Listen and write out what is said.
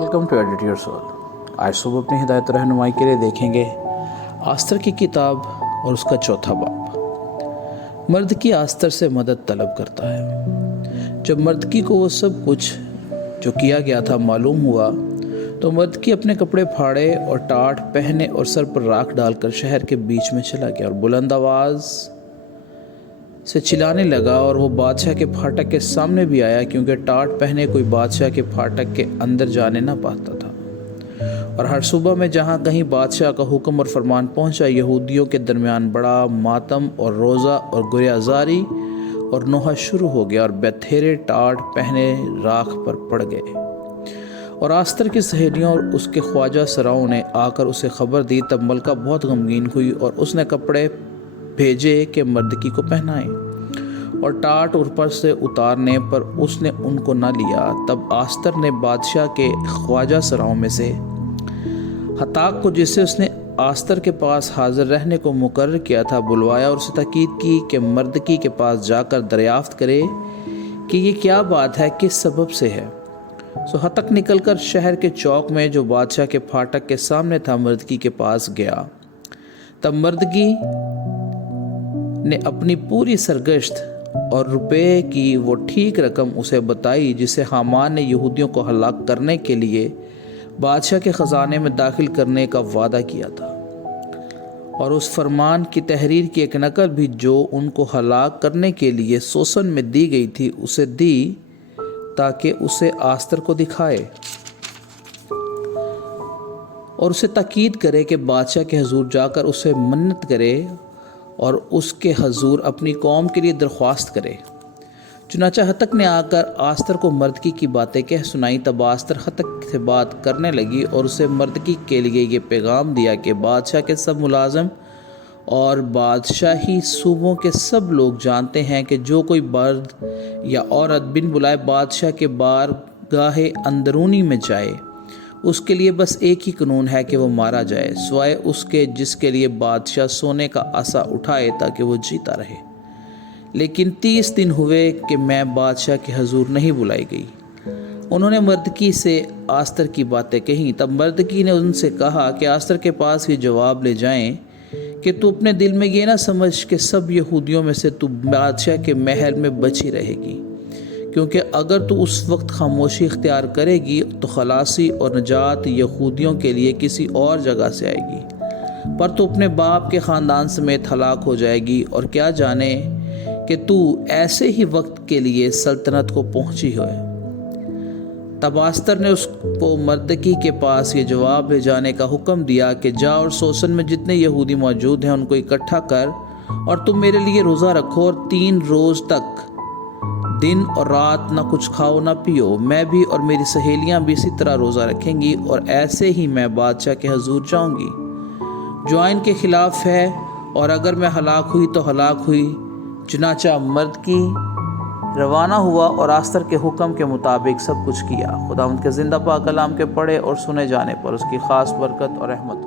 Welcome to edit your soul. آج صبح اپنی ہدایت رہنمائی کے لیے دیکھیں گے آستر کی کتاب اور اس کا چوتھا باب۔ مرد کی آستر سے مدد طلب کرتا ہے۔ جب مردکی کو وہ سب کچھ جو کیا گیا تھا معلوم ہوا تو مردکی اپنے کپڑے پھاڑے اور ٹاٹ پہنے اور سر پر راکھ ڈال کر شہر کے بیچ میں چلا گیا اور بلند آواز سے چلانے لگا، اور وہ بادشاہ کے پھاٹک کے سامنے بھی آیا، کیونکہ ٹاٹ پہنے کوئی بادشاہ کے پھاٹک کے اندر جانے نہ پاتا تھا۔ اور ہر صبح میں جہاں کہیں بادشاہ کا حکم اور فرمان پہنچا، یہودیوں کے درمیان بڑا ماتم اور روزہ اور گریازاری اور نوحہ شروع ہو گیا، اور بتھیرے ٹاٹ پہنے راکھ پر پڑ گئے۔ اور آستر کی سہیلیوں اور اس کے خواجہ سراؤں نے آ کر اسے خبر دی، تب ملکہ بہت غمگین ہوئی، اور اس نے کپڑے بھیجے کہ مردکی کو پہنائیں، اور ٹاٹ اوپر سے اتارنے پر اس نے ان کو نہ لیا۔ تب آستر نے بادشاہ کے خواجہ سراؤں میں سے ہتاک کو، جسے اس نے آستر کے پاس حاضر رہنے کو مقرر کیا تھا، بلوایا اور اسے تاکید کی کہ مردکی کے پاس جا کر دریافت کرے کہ یہ کیا بات ہے، کس سبب سے ہے۔ سو ہتک نکل کر شہر کے چوک میں جو بادشاہ کے پھاٹک کے سامنے تھا مردکی کے پاس گیا۔ تب مردکی نے اپنی پوری سرگشت اور روپے کی وہ ٹھیک رقم اسے بتائی جسے حامان نے یہودیوں کو ہلاک کرنے کے لیے بادشاہ کے خزانے میں داخل کرنے کا وعدہ کیا تھا، اور اس فرمان کی تحریر کی ایک نقل بھی جو ان کو ہلاک کرنے کے لیے سوسن میں دی گئی تھی اسے دی، تاکہ اسے آستر کو دکھائے اور اسے تاکید کرے کہ بادشاہ کے حضور جا کر اسے منت کرے اور اس کے حضور اپنی قوم کے لیے درخواست کرے۔ چنانچہ ہتک نے آ کر آستر کو مردکی کی باتیں کہہ سنائی۔ تب آستر ہتک سے بات کرنے لگی اور اسے مردکی کے لیے یہ پیغام دیا کہ بادشاہ کے سب ملازم اور بادشاہی صوبوں کے سب لوگ جانتے ہیں کہ جو کوئی مرد یا عورت بن بلائے بادشاہ کے بارگاہ اندرونی میں جائے، اس کے لیے بس ایک ہی قانون ہے کہ وہ مارا جائے، سوائے اس کے جس کے لیے بادشاہ سونے کا عصا اٹھائے تاکہ وہ جیتا رہے۔ لیکن 30 دن ہوئے کہ میں بادشاہ کے حضور نہیں بلائی گئی۔ انہوں نے مردکی سے آستر کی باتیں کہیں۔ تب مردکی نے ان سے کہا کہ آستر کے پاس یہ جواب لے جائیں کہ تو اپنے دل میں یہ نہ سمجھ کہ سب یہودیوں میں سے تو بادشاہ کے محل میں بچی رہے گی، کیونکہ اگر تو اس وقت خاموشی اختیار کرے گی تو خلاصی اور نجات یہودیوں کے لیے کسی اور جگہ سے آئے گی، پر تو اپنے باپ کے خاندان سمیت ہلاک ہو جائے گی، اور کیا جانے کہ تو ایسے ہی وقت کے لیے سلطنت کو پہنچی ہوئے۔ تب آستر نے اس کو مردکی کے پاس یہ جواب لے جانے کا حکم دیا کہ جا اور سوسن میں جتنے یہودی موجود ہیں ان کو اکٹھا کر، اور تم میرے لیے روزہ رکھو، اور 3 روز تک دن اور رات نہ کچھ کھاؤ نہ پیو۔ میں بھی اور میری سہیلیاں بھی اسی طرح روزہ رکھیں گی، اور ایسے ہی میں بادشاہ کے حضور جاؤں گی۔ جو آئین کے خلاف ہے، اور اگر میں ہلاک ہوئی تو ہلاک ہوئی۔ چنانچہ مردکی روانہ ہوا اور آستر کے حکم کے مطابق سب کچھ کیا۔ خداوند کے زندہ پاک کلام کے پڑھے اور سنے جانے پر اس کی خاص برکت اور رحمت